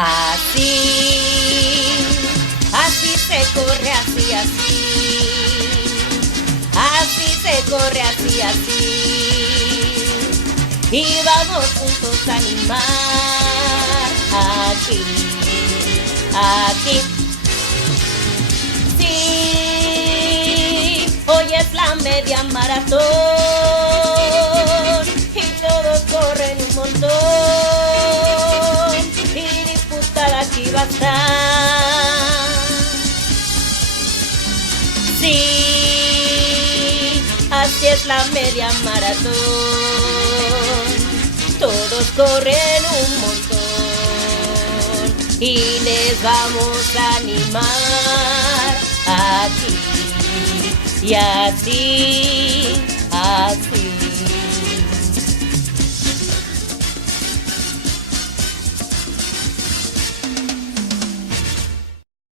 Así, así se corre, así, así. Así se corre, así, así. Y vamos juntos a animar. Aquí, aquí. Sí, hoy es la media maratón. Y todos corren un montón. Y disputada aquí va a estar. Sí, así es la media maratón. Todos corren un montón y les vamos a animar aquí y así, así.